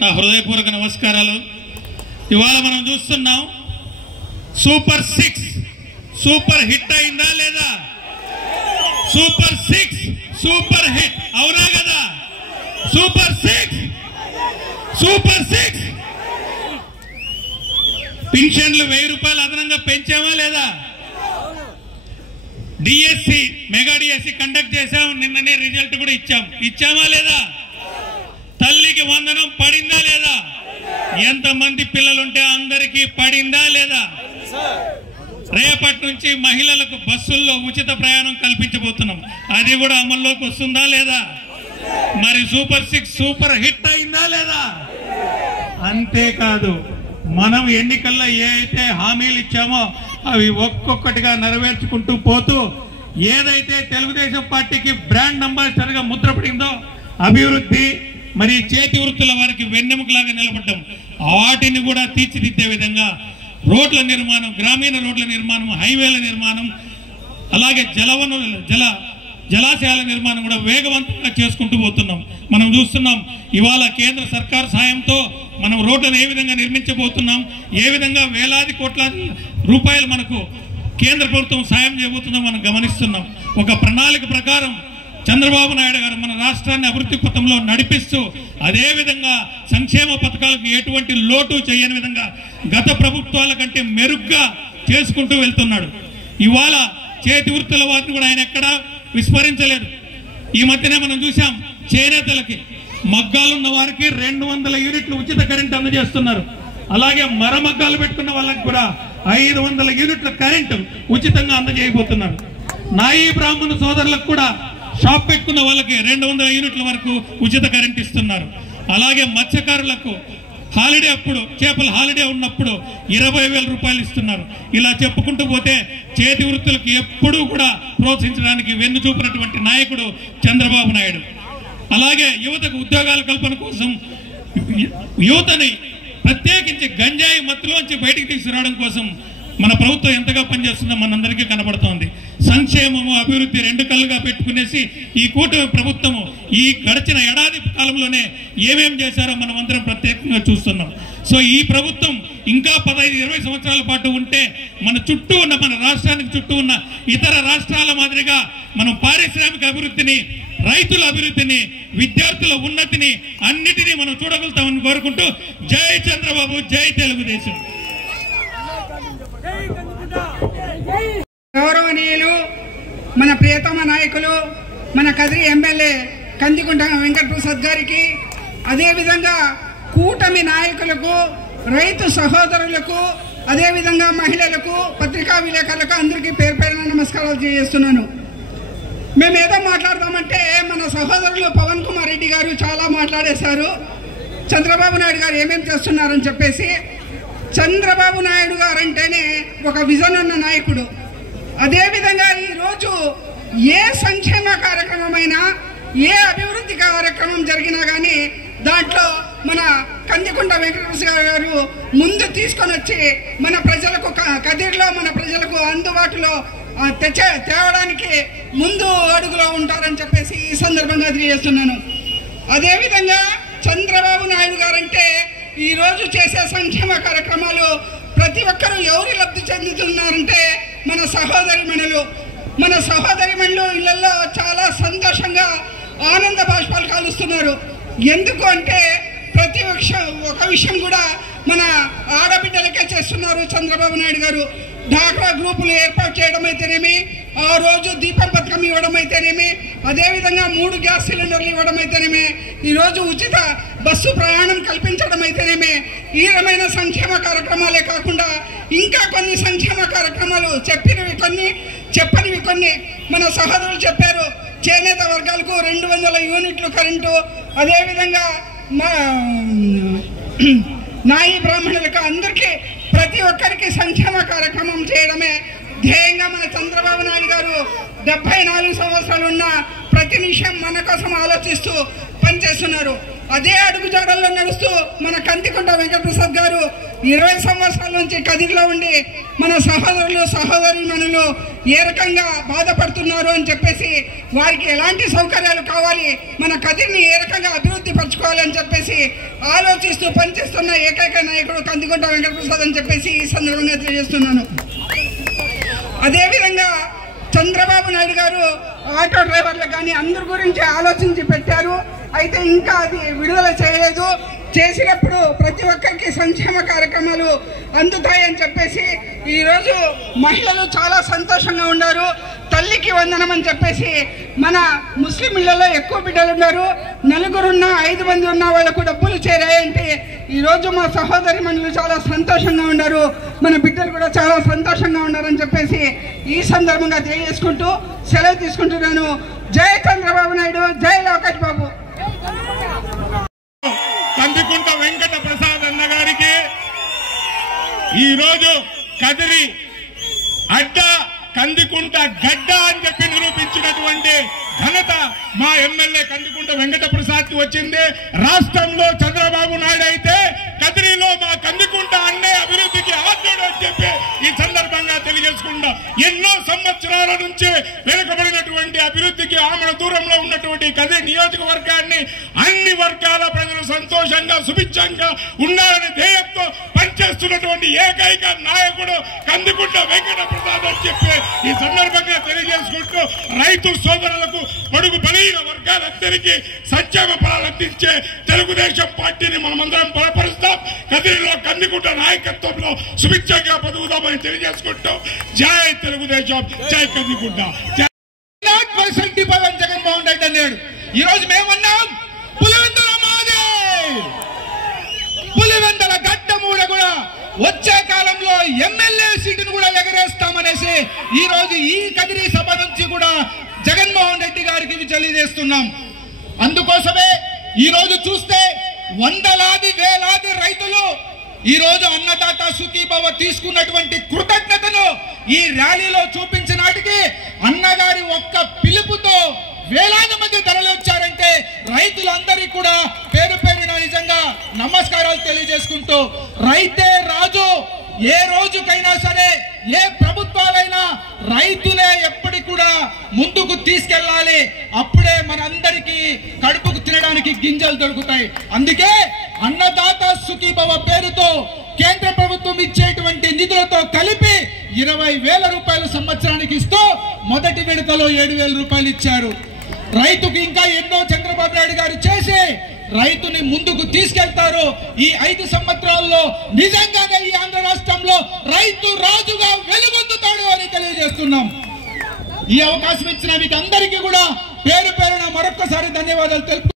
నా హృదయపూర్వక నమస్కారాలు. ఇవాళ మనం చూస్తున్నాం సూపర్ 6 సూపర్ హిట్ అయిందా లేదా? సూపర్ 6 సూపర్ హిట్ అవునా కదా? సూపర్ 6 పింఛన్లు 1000 రూపాయలు అదనంగా పెంచామా లేదా? డిఎస్సి మెగా డిఎస్సి కండక్ట్ చేశాం, నిన్ననే రిజల్ట్ కూడా ఇచ్చామా లేదా? తల్లికి వందనం పడిందా లేదా? ఎంతమంది పిల్లలుంటే అందరికీ పడిందా లేదా? రేపటి నుంచి మహిళలకు బస్సుల్లో ఉచిత ప్రయాణం కల్పించబోతున్నాం, అది కూడా అమల్లోకి వస్తుందా లేదా? మరి సూపర్ 6 సూపర్ హిట్ అయిందా లేదా? అంతేకాదు, మనం ఎన్నికల్లో ఏ అయితే హామీలు ఇచ్చామో అవి ఒక్కొక్కటిగా నెరవేర్చుకుంటూ పోతూ ఏదైతే తెలుగుదేశం పార్టీకి బ్రాండ్ అంబాసిడర్ గా ముద్రపడిందో అభివృద్ధి మరి చేతి వృత్తుల వారికి వెన్నెముకలాగా నిలబడ్డం, వాటిని కూడా తీర్చిదిద్దే విధంగా రోడ్ల నిర్మాణం, గ్రామీణ రోడ్ల నిర్మాణం, హైవేల నిర్మాణం, అలాగే జలాశయాల నిర్మాణం కూడా వేగవంతంగా చేసుకుంటూ పోతున్నాం. మనం చూస్తున్నాం ఇవాళ కేంద్ర సర్కార్ సాయంతో మనం రోడ్లను ఏ విధంగా నిర్మించబోతున్నాం, ఏ విధంగా వేలాది కోట్లాది రూపాయలు మనకు కేంద్ర ప్రభుత్వం సాయం చేయబోతుందో మనం గమనిస్తున్నాం. ఒక ప్రణాళిక ప్రకారం చంద్రబాబు నాయుడు గారు మన రాష్ట్రాన్ని అభివృద్ధి పథంలో నడిపిస్తూ అదే విధంగా సంక్షేమ పథకాలకు ఎటువంటి లోటు చేయని విధంగా గత ప్రభుత్వాల కంటే మెరుగ్గా చేసుకుంటూ వెళ్తున్నాడు. ఇవాళ చేతి వృత్తుల వారిని కూడా ఆయన ఎక్కడా విస్మరించలేదు. ఈ మధ్యనే మనం చూసాం, చేనేతలకి మగ్గాలున్న వారికి 200 యూనిట్లు ఉచిత కరెంట్ అందజేస్తున్నారు. అలాగే మరమగ్గాలు పెట్టుకున్న వాళ్ళకి కూడా 500 యూనిట్ల కరెంటు ఉచితంగా అందజేయబోతున్నారు. నాయీ బ్రాహ్మణ సోదరులకు కూడా షాప్ పెట్టుకున్న వాళ్ళకి 200 యూనిట్ల వరకు ఉచిత కరెంట్ ఇస్తున్నారు. అలాగే మత్స్యకారులకు హాలిడే అప్పుడు, చేపల హాలిడే ఉన్నప్పుడు 20,000 రూపాయలు ఇస్తున్నారు. ఇలా చెప్పుకుంటూ పోతే చేతి వృత్తులకు ఎప్పుడూ కూడా ప్రోత్సహించడానికి వెన్ను చూపినటువంటి నాయకుడు చంద్రబాబు నాయుడు. అలాగే యువతకు ఉద్యోగాల కల్పన కోసం యువతని ప్రత్యేకించి గంజాయి మత్తులోంచి బయటికి తీసుకురావడం కోసం మన ప్రభుత్వం ఎంతగా పనిచేస్తుందో మనందరికీ కనబడుతోంది. సంక్షేమము అభివృద్ధి 2 కళ్ళుగా పెట్టుకునేసి ఈ కూటమి ప్రభుత్వము ఈ గడిచిన ఏడాది కాలంలోనే ఏమేం చేశారో మనం అందరం ప్రత్యేకంగా చూస్తున్నాం. సో ఈ ప్రభుత్వం ఇంకా 15-20 సంవత్సరాల పాటు ఉంటే మన చుట్టూ ఉన్న, మన రాష్ట్రానికి చుట్టూ ఉన్న ఇతర రాష్ట్రాల మాదిరిగా మనం పారిశ్రామిక అభివృద్ధిని, రైతుల అభివృద్ధిని, విద్యార్థుల ఉన్నతిని అన్నిటినీ మనం చూడగలుగుతామని కోరుకుంటూ జై చంద్రబాబు, జై తెలుగుదేశం. గౌరవనీయులు మన ప్రియతమ నాయకులు మన కదిరి ఎమ్మెల్యే కందికుంట వెంకటప్రసాద్ గారికి, అదేవిధంగా కూటమి నాయకులకు, రైతు సహోదరులకు, అదేవిధంగా మహిళలకు, పత్రికా విలేకరులకు అందరికీ పేరు పేరున నమస్కారాలు చేస్తున్నాను. మేము ఏదో మాట్లాడదామంటే మన సహోదరులు పవన్ కుమార్ రెడ్డి గారు చాలా మాట్లాడేశారు. చంద్రబాబు నాయుడు గారు ఏమేమి చేస్తున్నారని చెప్పేసి. చంద్రబాబు నాయుడు గారు అంటేనే ఒక విజన్ ఉన్న నాయకుడు. అదేవిధంగా ఈరోజు ఏ సంక్షేమ కార్యక్రమమైనా, ఏ అభివృద్ధి కార్యక్రమం జరిగినా కానీ దాంట్లో మన కందికుంట వెంకటప్రసాద్ గారు ముందు తీసుకొని వచ్చి మన ప్రజలకు, కదిరిలో మన ప్రజలకు అందుబాటులో తేవడానికి ముందు అడుగులో ఉంటారని చెప్పేసి ఈ సందర్భంగా తెలియజేస్తున్నాను. అదేవిధంగా చంద్రబాబు నాయుడు గారంటే ఈరోజు చేసే సంక్షేమ కార్యక్రమాలు ప్రతి ఒక్కరూ ఎవరు లబ్ధి చెందుతున్నారంటే మన సహోదరిమణులు ఇళ్లలో చాలా సంతోషంగా ఆనంద బాష్పాలు కాలుస్తున్నారు. ఎందుకు అంటే ఒక విషయం కూడా మన ఆడబిడ్డలకే చేస్తున్నారు చంద్రబాబు నాయుడు గారు. డాక్రా గ్రూపులు ఏర్పాటు చేయడం అయితేనేమి, ఆ రోజు దీపం పథకం ఇవ్వడం అయితేనేమి, అదేవిధంగా 3 గ్యాస్ సిలిండర్లు ఇవ్వడం అయితేనేమి, ఈరోజు ఉచిత బస్సు ప్రయాణం కల్పించడం అయితేనేమి, ఈ రకమైన సంక్షేమ కార్యక్రమాలే కాకుండా ఇంకా కొన్ని సంక్షేమ కార్యక్రమాలు చెప్పనివి కొన్ని మన సహోదరులు చెప్పారు. చేనేత వర్గాలకు 200 యూనిట్లు కరెంటు, అదేవిధంగా నాయీ బ్రాహ్మణులకు అందరికీ ప్రతి ఒక్కరికి సంక్షేమ కార్యక్రమం చేయడమే ధ్యేయంగా మన చంద్రబాబు నాయుడు గారు 74 సంవత్సరాలు ఉన్న ప్రతి నిమిషం మన కోసం ఆలోచిస్తూ పనిచేస్తున్నారు. అదే అడుగుజాడల్లో నడుస్తూ మన కందికుంట వెంకటప్రసాద్ గారు 20 సంవత్సరాల నుంచి కదిరిలో ఉండి మన సహోదరులు సహోదరీమణులు ఏ రకంగా బాధపడుతున్నారు అని చెప్పేసి వారికి ఎలాంటి సౌకర్యాలు కావాలి, మన కదిరిని ఏ రకంగా అభివృద్ధి పరచుకోవాలని చెప్పేసి ఆలోచిస్తూ పనిచేస్తున్న ఏకైక నాయకుడు కందికుంట వెంకటప్రసాద్ అని చెప్పేసి ఈ సందర్భంగా తెలియజేస్తున్నాను. అదేవిధంగా చంద్రబాబు నాయుడు గారు ఆటో డ్రైవర్లకు కానీ అందరి గురించి ఆలోచించి పెట్టారు. అయితే ఇంకా అది విడుదల చేయలేదు. చేసినప్పుడు ప్రతి ఒక్కరికి సంక్షేమ కార్యక్రమాలు అందుతాయని చెప్పేసి ఈరోజు మహిళలు చాలా సంతోషంగా ఉన్నారు. తల్లికి వందనం అని చెప్పేసి మన ముస్లిం ఇళ్లలో ఎక్కువ బిడ్డలు ఉన్నారు, 4 ఉన్నా 5 మంది ఉన్న వాళ్ళకు డబ్బులు చేరాయంటే ఈరోజు మా సహోదరి మనులు చాలా సంతోషంగా ఉన్నారు, మన బిడ్డలు కూడా చాలా సంతోషంగా ఉన్నారని చెప్పేసి ఈ సందర్భంగా తెలియజేసుకుంటూ సెలవు తీసుకుంటున్నాను. జై చంద్రబాబు నాయుడు, జై లోకేష్ బాబు. కందికుంట వెంకట ప్రసాద్ అన్న గారికి ఈరోజు కదిరి అడ్డ కందికుంట గడ్డ అని చెప్పి నిరూపించినటువంటి ఘనత మా ఎమ్మెల్యే కందికుంట వెంకట ప్రసాద్ కి వచ్చింది. రాష్ట్రంలో చంద్రబాబు నాయుడు అయితే కదిరిలో మా కందికుంట అన్నే అభివృద్ధికి ఆద్యుడు అని చెప్పి ఈ సందర్భంగా తెలియజేసుకుంటాం. ఎన్నో సంవత్సరాల నుంచి వెనుకబడినటువంటి అభివృద్ధికి ఆమడ దూరంలో ఉన్నటువంటి కదిరి నియోజకవర్గాన్ని అన్ని వర్గాల ప్రజలు సంతోషంగా సుభిక్షంగా ఉండాలనే ధ్యేయంతో పనిచేస్తున్నటువంటి ఏకైక నాయకుడు కందికుంట వెంకట ప్రసాద్ అని చెప్పి ఈ సందర్భంగా తెలియజేసుకుంటూ రైతు సోదరులకు పొడుగు బలహీన వర్గాలందరికీ సంక్షేమ ఫలాలు అందించే తెలుగుదేశం పార్టీని మనమందరం బలపరుస్తాం. కదిరిలో కందికుంట నాయకత్వంలో సుభిక్షంగా బతుకుతామని తెలియజేసుకుంటూ జై తెలుగుదేశం, జై కందికుంట. 0% డిపాజిట్ జగన్మోహన్ రెడ్డి అన్నాడు. ఈ రోజు మేమన్నాం పులివెందుల మాదే, పులివెందుల గడ్డ మూడ కూడా వచ్చే కాలంలో ఎమ్మెల్యే సీటును కూడా ఎగరేస్తామనేసి ఈ రోజు ఈ కదిరి సభ నుంచి కూడా జగన్మోహన్ రెడ్డి గారికి తెలియజేస్తున్నాం. అందుకోసమే ఈ రోజు చూస్తే వందలాది వేలాది రైతులు ఈ రోజు అన్నదాత సుఖీభవ తీసుకున్నటువంటి కృతజ్ఞతను ఈ ర్యాలీలో చూపించిన నాటికి అన్నగారి ఒక్క పిలుపుతో వేలాది మంది తరలివచ్చారంటే రైతులందరికీ కూడా పేరు పేరున నిజంగా నమస్కారాలు తెలియజేసుకుంటూ, రైతే రాజు, ఏ రోజుకైనా సరే ఏ ప్రభుత్వాలైనా రైతులే ఎప్పటికి కూడా ముందుకు తీసుకెళ్లాలి. అప్పుడే మనందరికీ కడుపుకు తినడానికి గింజలు దొరుకుతాయి. అందుకే అన్నదాత సుఖీభవ పేరుతో కేంద్ర ప్రభుత్వం ఇచ్చేటువంటి నిధులతో కలిపి 20,000 రూపాయలు సంవత్సరానికి ఇస్తూ మొదటి విడతలో 7,000 రూపాయలు ఇచ్చారు. రైతుకు ఇంకా ఎన్నో చంద్రబాబు నాయుడు గారు చేసి రైతుని ముందుకు తీసుకెళ్తారు. ఈ 5 సంవత్సరాల్లో నిజంగానే ఈ ఆంధ్ర రాష్ట్రంలో రైతు రాజుగా వెలుగొందుతాడు అని తెలియజేస్తున్నాం. ఈ అవకాశం ఇచ్చిన మీకు అందరికీ కూడా పేరు పేరున మరొక్కసారి ధన్యవాదాలు తెలుపు.